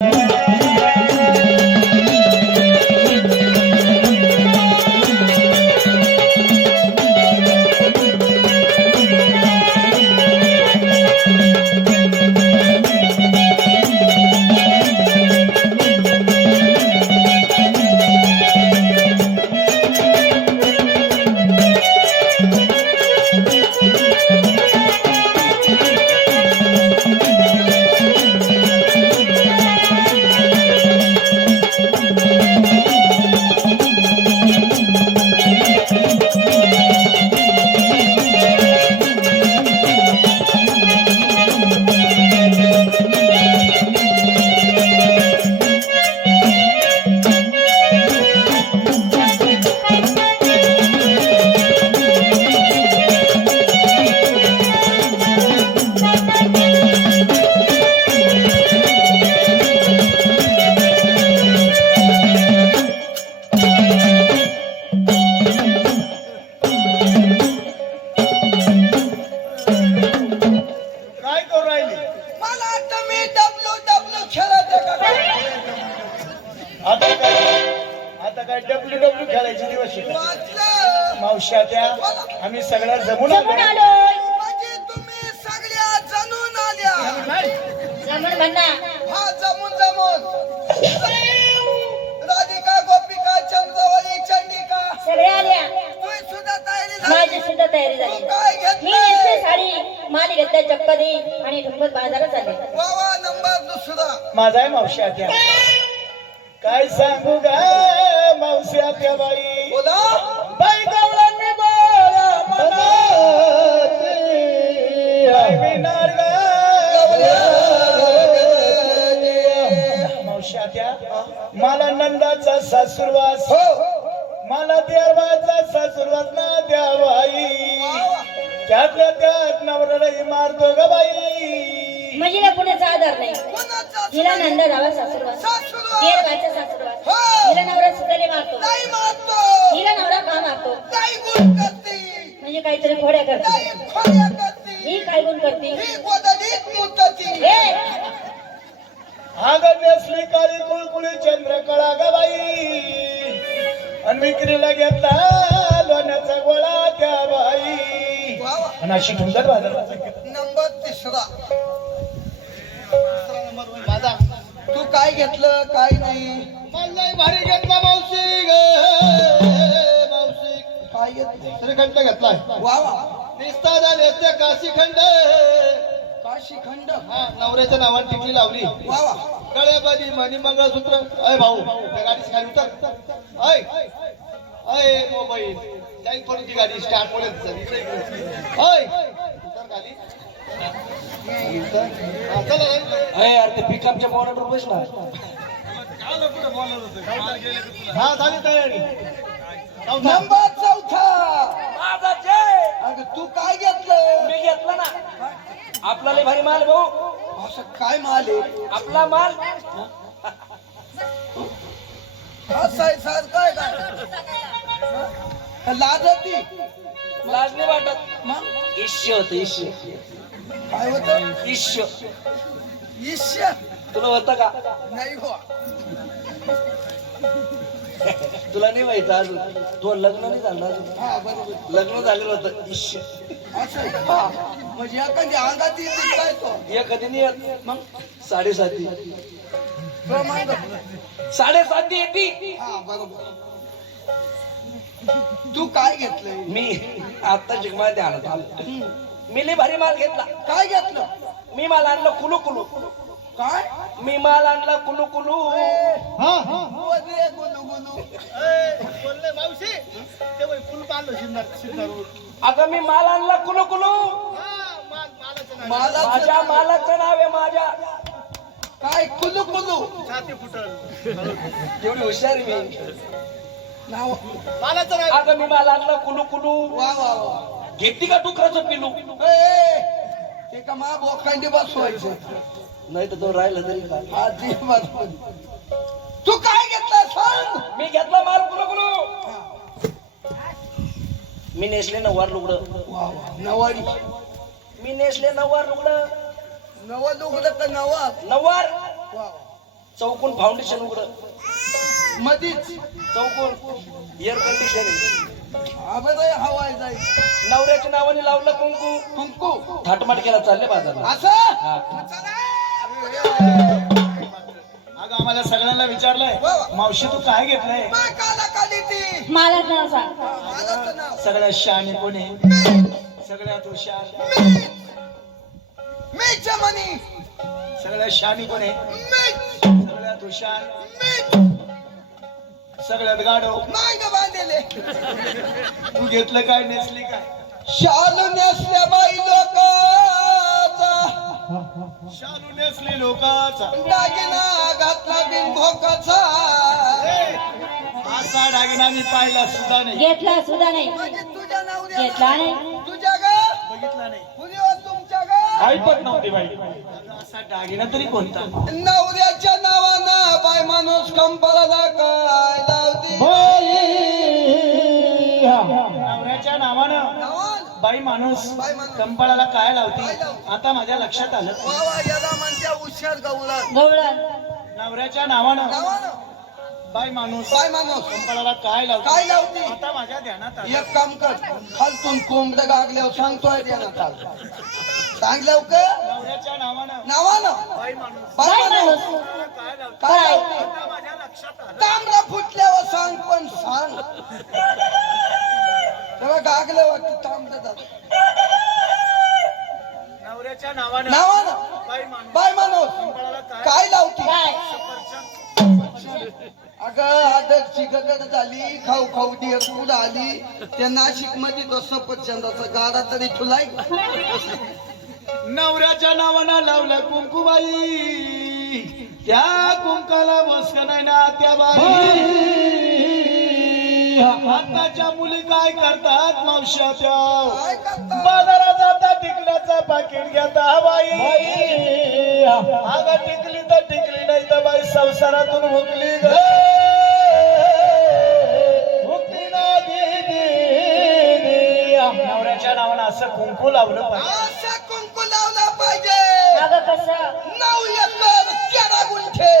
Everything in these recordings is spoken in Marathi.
काय मावश्या त्या आम्ही सगळ्या जमून जमून आलो आलोय. म्हणजे तुम्ही सगळ्या जणून आल्या. जमून म्हणा. हा जमून जमून. राधिका गोपिका चंद्रवळी चंडिका. सगळे आल्या. तू सुद्धा तयारी माझी झाली सुद्धा तयारी झाली. काय मी नेसली घेतलं साडी माल घेतल्या आणि ढुंगत बाजारात चालले. वावा नंबर दुसरा. माझा आहे मावश्या त्या काय सांगू ग मावश्या त्या बाई? हिला नंदा जावा सासूरवास. देर गायचा सासूरवास हो. हिला नवरा सुतारी मारतो. नाही मारतो. हिला नवरा का मारतो? नाही गुण करते. म्हणजे काहीतरी खोड्या करते. ही काय गुण करते? ही हे! आगं नेसली काळी कुळकुळी चंद्रकळा ग बाई. आणि विक्रीला घेतला लोण्याचा गोळा त्या बाई. आणि अशी बाजारात नंबर तिसरा. माझा तू काय घेतलं काय नाही? मला भारी घेतला मावशी ग. मावशी. काय घेतलं? श्रीखंड घेतलाय. वावा निस्ता नेसते काशीखंड काशीखंड हा नवऱ्याच्या नावाने टिकली लावली. वावा गळ्यामध्ये मणी मंगळसूत्र. अय भाऊ त्या गाडीची खाली उतर. अय अय मोबाईल जाईल पडून ती गाडी. स्टार्ट मुळे अय उतर खाली उतर. हा, चला रे. अरे यार ते पिकअपच्या बोर्डावर बस ना हा झाली तयारी. नंबर चौथा. माझा जय. अगं तू काय घेतलं मी घेतला ना. आपला लय भारी माल भाऊ. असं काय माल आहे? आपला माल. असं आहे सर काय काय? लाजती लाज नाही वाटत. मग? ईश्य होत ईश्य काय होत? ईश्य. ईश्य? तुला होतं का? नाही हो तुला नाही माहीत अजून. तुझं लग्न नाही झालं अजून. बरोबर. लग्न झालेलं होतं ईश्य. असं. हा. म्हणजे एखाद्या अंगात येते काय तो? कधी नाही येत. मग? साडेसाती. मांग. साडेसाती येते. हा बरोबर. तू काय घेतलंय? मी आता जिगमामध्ये आणत आलो. मी लय भारी माल घेतला. काय घेतलं? मी माल आणला कुलू कुलू. काय? मी माल आणला कुलू कुलू. हा. हा अगं मी माल आणला कुलू कुलू. मला माझ्या मालाचं नाव आहे माझ्या. काय? कुलू कुलू. छाती फुटल. एवढी हुशार मी. नाव मालाचं नाव. अगं मी माल आणला कुलू कुलू. वा वा वा. घेतली का डुकराचं पिलू? ते का मा बोखांडी बसवायचं नाही तर तो राहिला तरी हा ती काय घेतलं सांग? मी घेतला माल कुलू कुलू. मी नेसले नववार लुगडं. नवारी मी नेसले नववार लुगडं. नवा लुगडं का नवा नववार. चौकून फाउंडेशन उघड मधीच. चौकून एअर कंडिशन हवाय नवऱ्याच्या नावाने लावलं कुंकू. कुंकू? थाटमाट केला चालले बाजारला. असं? हा. अगं आम्हाला सगळ्यांना विचारलंय वा. मावशी तू काय घेतलंय? काय काला काली ती. मला नाव सांग. सगळ्यात कोणी? सगळ्यात हुशार. मी चमनी सगळ्यात शहाणी कोणी? मी सगळ्यात हुशार. मी सगळ्यात गाडो मांग बांधले तू घेतलं काय नेसली काय? शालू नेसल्या बाई लोकाचा. शालू नेसली लोकाचा. दागिना घातला बिनभोकाचा. असा डागिना मी पाहिला सुद्धा नाही. घेतला सुद्धा नाही. म्हणजे तुझ्या नाव घेतला नाही. तुझ्या ग? बघितला नाही. हो तुमच्या ग? ऐपत नव्हती बाई. असा डागिना तरी कोणता? नवऱ्याच्या नावानं बाय माणूस कंपाला काय माणूस. कंपाळाला काय लावते? आता माझ्या लक्षात आलं. याला म्हणत्या हुशार नवऱ्याच्या नावानं. नावानं. बाई माणूस बाय माणूस. कंपाळाला काय लावते? काय लावते? आता माझ्या ध्यानात आलं. एक काम कर. खालतून कोंबड गागल्यावर सांगतोय देण्यात आलं. सांग लवकर. नवऱ्याच्या नावानं. नावानं. माणूस. बाय माणूस. काय लावते? काय काय? लावते? आता माझ्या लक्षात आलं. तांबडा फुटल्यावर सांग पण सांग. तेव्हा गागलं वाटतं तांबडं झालं नवऱ्याच्या नावानं नावानं? बाय माणूस. काय? काय लावती? अगं आदरची गगड झाली खाऊ खाऊ डिअर पुढं आली. त्या नाशिकमध्ये तो सफरचंदाचा गाडा तरी तुलाय नवऱ्याच्या नावानं लावलं कुंकुबाई. त्या कुंकाला बस नाही ना त्या बाई! आताच्या मुली काय करतात मावश्या त्या? बाजारात जाता टिकल्याचा पाकिट घेता बाई. अगं टिकली तर टिकली नाही तर बाई संसारातून हुकली ग. हुकली ना दीदी. नवऱ्याच्या नावानं असं कुंकू लावलं पाहिजे. असं कुंकू लावला पाहिजे. अगं कसं? नऊ एकर गुंठे.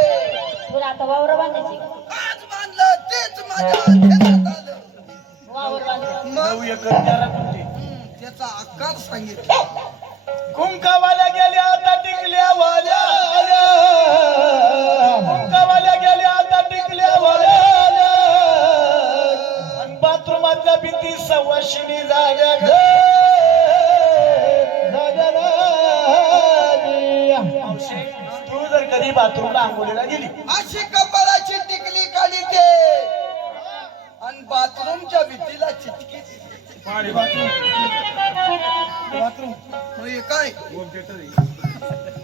तुला आता वावर बांधायची? आज बांधलं तेच माझ्या कुठे त्याचा आकार सांगितला. कुंकावाल्या गेल्या आता टिकल्या वाल्या. कुंकावाल्या गेल्या आता टिकल्या वाल्या. आणि बाथरूमातल्या भीती सव्वाशिनी झाल्या ग झाल्या ना. मावशी, तू जर कधी बाथरूमला आंघोळीला गेली. अशी कपाळाची टिकली काढी ते आणि बाथरूमच्या भीतीला चिटकी बाथरूम. बाथरूम. हे काय?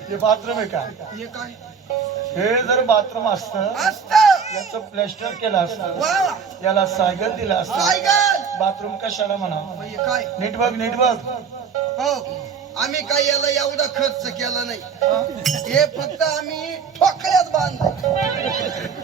हे बाथरूम आहे का हे काय? हे जर बाथरूम असतं याचं प्लॅस्टर केलं असतं याला सायगल दिला असतं बाथरूम कशाला म्हणा? हे काय? नीट बघ नीट बघ. हो आम्ही काय याला एवढा खर्च केला नाही. हे फक्त आम्ही ठोकळ्यात बांधलं.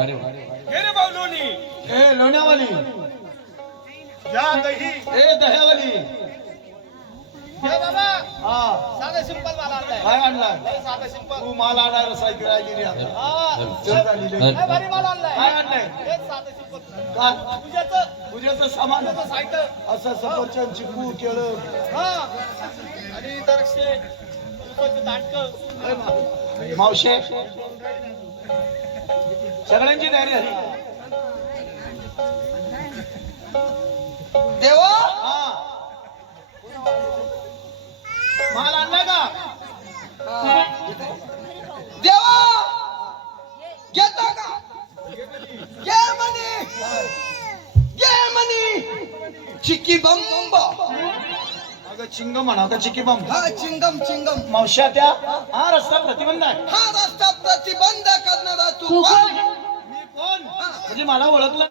हे रे बावलोनी ए लोण्यावाली. या दही. ए दह्यावाली. हे बाबा. हा. साधे सिंपल मला आणलाय. काय आणलाय? साधे सिंपल तू माल आणायला सायकल राहिली रे आता. हा. चल झाली लई. भारी मला आणलाय काय आणलंय. हेच साधे सिंपल काय? पूजाचं. पूजेचं सामान. पूजाचं साहित्य. असं सफरचंद चिकू केळं. हा. आणि दरक्षे. तुपाचं दाटकं मावशे. सगळ्यांची तयारी झाली. देवा? हा. माल आणला का? देवा? घेता का? घे म्हणे घे म्हणे चिकी बंब अगं चिंग म्हणा का चिकी बम? हा चिंगम चिंगम. मावश्या त्या. हा रस्ता प्रतिबंध आहे हा रस्ता प्रतिबंध करणारा तू कोण? म्हणजे मला ओळखलं